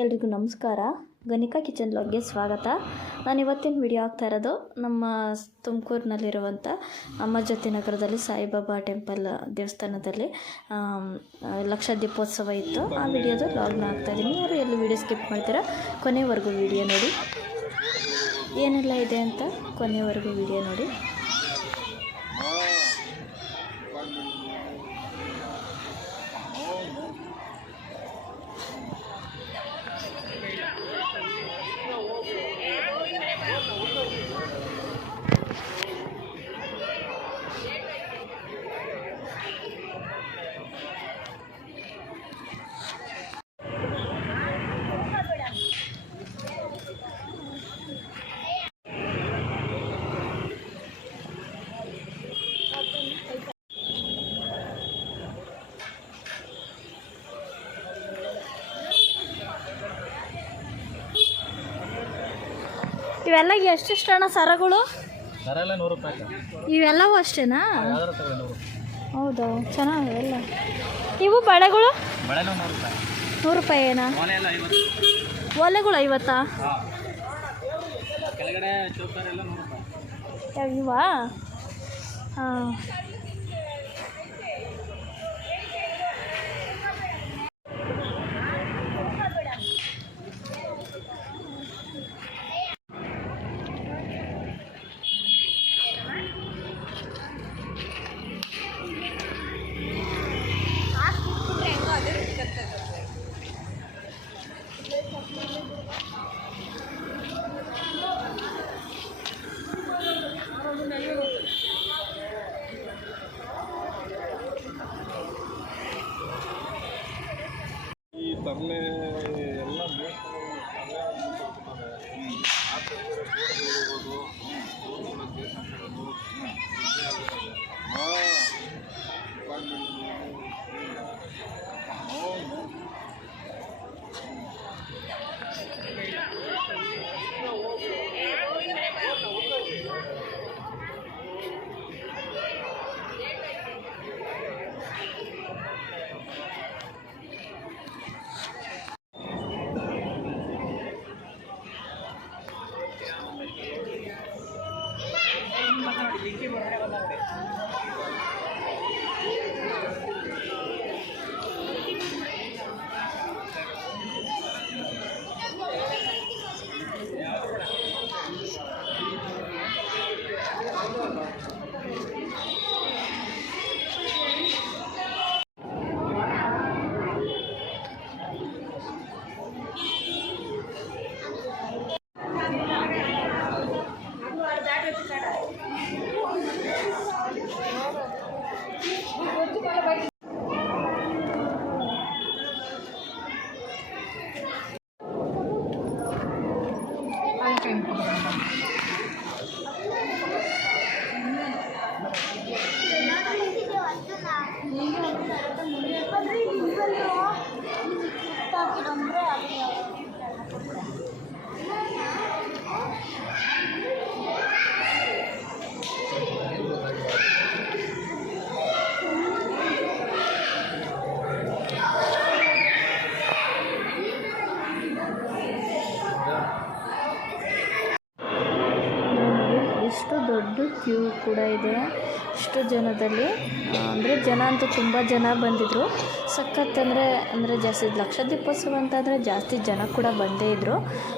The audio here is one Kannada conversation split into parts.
ಎಲ್ರಿಗೂ ನಮಸ್ಕಾರ. ಗಣಿಕಾ ಕಿಚನ್ ವ್ಲಾಗ್ಗೆ ಸ್ವಾಗತ. ನಾನು ಇವತ್ತಿನ ವಿಡಿಯೋ ಆಗ್ತಾ ಇರೋದು ನಮ್ಮ ತುಮಕೂರಿನಲ್ಲಿರುವಂಥ ಅಮರಜ್ಯೋತಿ ನಗರದಲ್ಲಿ ಸಾಯಿಬಾಬಾ ಟೆಂಪಲ್ ದೇವಸ್ಥಾನದಲ್ಲಿ ಲಕ್ಷ ದೀಪೋತ್ಸವ ಇತ್ತು. ಆ ವಿಡಿಯೋದು ವ್ಲಾಗ್ನ ಹಾಕ್ತಾಯಿದ್ದೀನಿ. ಯಾರು ಎಲ್ಲೂ ವಿಡಿಯೋ ಸ್ಕಿಪ್ ಮಾಡ್ತೀರಾ, ಕೊನೆವರೆಗೂ ವಿಡಿಯೋ ನೋಡಿ. ಏನೆಲ್ಲ ಇದೆ ಅಂತ ಕೊನೆವರೆಗೂ ವಿಡಿಯೋ ನೋಡಿ. ಇವೆಲ್ಲ ಎಷ್ಟೆಷ್ಟು ಅಣ್ಣ ಸರಗಳು? ಇವೆಲ್ಲವೂ ಅಷ್ಟೇನಾ? ಹೌದಾ, ಚೆನ್ನಾಗಿವೆಲ್ಲ. ಇವು ಬಳೆಗಳು 100 ರೂಪಾಯಿ ಏನಾ? ಒಲೆಗಳು 50? ಇವಾ? ಹಾಂ. ತರಲೆ ಎಲ್ಲ ದೊಡ್ಡ ಕ್ಯೂ ಕೂಡ ಇದೆ. ಇಷ್ಟು ಜನದಲ್ಲಿ ಅಂದರೆ ಜನ ಅಂತೂ ತುಂಬ ಜನ ಬಂದಿದ್ದರು. ಸಖತ್ ಅಂದರೆ ಜಾಸ್ತಿ ಲಕ್ಷ ದೀಪೋತ್ಸವ ಅಂತಂದರೆ ಜಾಸ್ತಿ ಜನ ಕೂಡ ಬಂದೇ ಇದ್ದರು.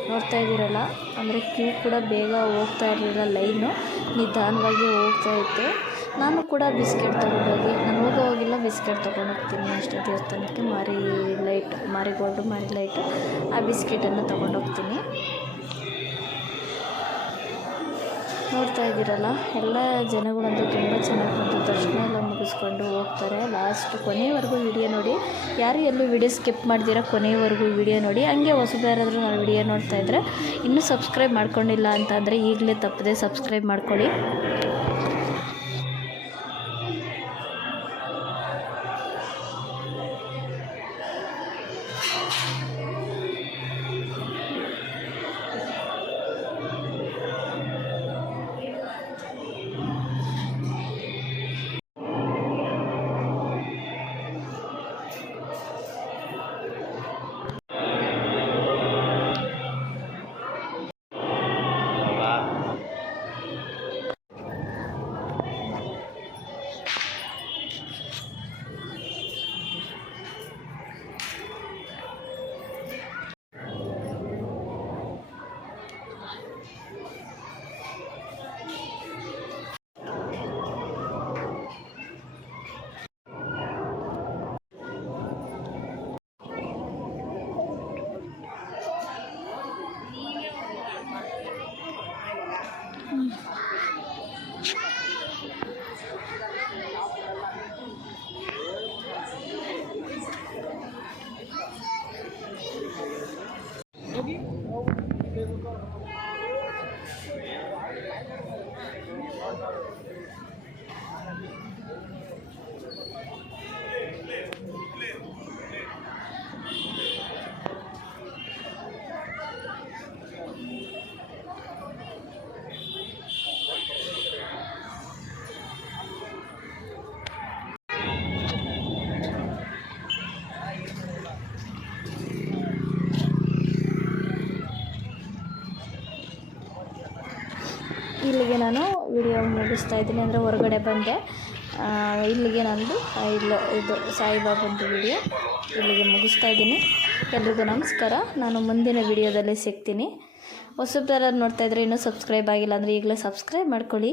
ನೋಡ್ತಾ ಇದ್ದೀರಲ್ಲ, ಅಂದರೆ ಕ್ಯೂ ಕೂಡ ಬೇಗ ಹೋಗ್ತಾ ಇರಲಿಲ್ಲ, ಲೈನು ನಿಧಾನವಾಗಿ ಹೋಗ್ತಾ ಇತ್ತು. ನಾನು ಕೂಡ ಬಿಸ್ಕೆಟ್ ತೊಗೊಂಡೋಗಿ, ನಾನು ಹೋಗೋವಾಗಿಲ್ಲ ಬಿಸ್ಕೆಟ್ ತೊಗೊಂಡೋಗ್ತೀನಿ ಅಷ್ಟೇ ದೇವಸ್ಥಾನಕ್ಕೆ. ಮಾರಿಗೋಲ್ಡು ಮಾರಿ ಲೈಟು ಆ ಬಿಸ್ಕೆಟನ್ನು ತೊಗೊಂಡೋಗ್ತೀನಿ. ನೋಡ್ತಾ ಇದ್ದೀರಲ್ಲ, ಎಲ್ಲ ಜನಗಳಂತೂ ತುಂಬ ಚೆನ್ನಾಗಿ ಬಂದು ದರ್ಶನ ಎಲ್ಲ ಮುಗಿಸ್ಕೊಂಡು ಹೋಗ್ತಾರೆ. ಲಾಸ್ಟ್ ಕೊನೆವರೆಗೂ ವಿಡಿಯೋ ನೋಡಿ. ಯಾರು ಎಲ್ಲೂ ವಿಡಿಯೋ ಸ್ಕಿಪ್ ಮಾಡ್ತೀರಾ, ಕೊನೆವರೆಗೂ ವಿಡಿಯೋ ನೋಡಿ. ಹಂಗೆ ಹೊಸಬ ಯಾರಾದರೂ ನಾನು ವಿಡಿಯೋ ನೋಡ್ತಾ ಇದ್ದರೆ ಇನ್ನೂ ಸಬ್ಸ್ಕ್ರೈಬ್ ಮಾಡ್ಕೊಂಡಿಲ್ಲ ಅಂತಂದರೆ ಈಗಲೇ ತಪ್ಪದೆ ಸಬ್ಸ್ಕ್ರೈಬ್ ಮಾಡ್ಕೊಳ್ಳಿ. ಇಲ್ಲಿಗೆ ನಾನು ವಿಡಿಯೋ ಮುಗಿಸ್ತಾ ಇದ್ದೀನಿ, ಅಂದರೆ ಹೊರಗಡೆ ಬಂದೆ. ಇಲ್ಲಿಗೆ ನಂದು ಇದು ಸಾಯಿಬಾಬಂದು ವಿಡಿಯೋ ಇಲ್ಲಿಗೆ ಮುಗಿಸ್ತಾ ಇದ್ದೀನಿ. ಎಲ್ರಿಗೂ ನಮಸ್ಕಾರ. ನಾನು ಮುಂದಿನ ವಿಡಿಯೋದಲ್ಲಿ ಸಿಗ್ತೀನಿ. ಹೊಸಬ್ರು ನೋಡ್ತಾಯಿದ್ರೆ ಇನ್ನೂ ಸಬ್ಸ್ಕ್ರೈಬ್ ಆಗಿಲ್ಲ ಅಂದರೆ ಈಗಲೇ ಸಬ್ಸ್ಕ್ರೈಬ್ ಮಾಡ್ಕೊಳ್ಳಿ.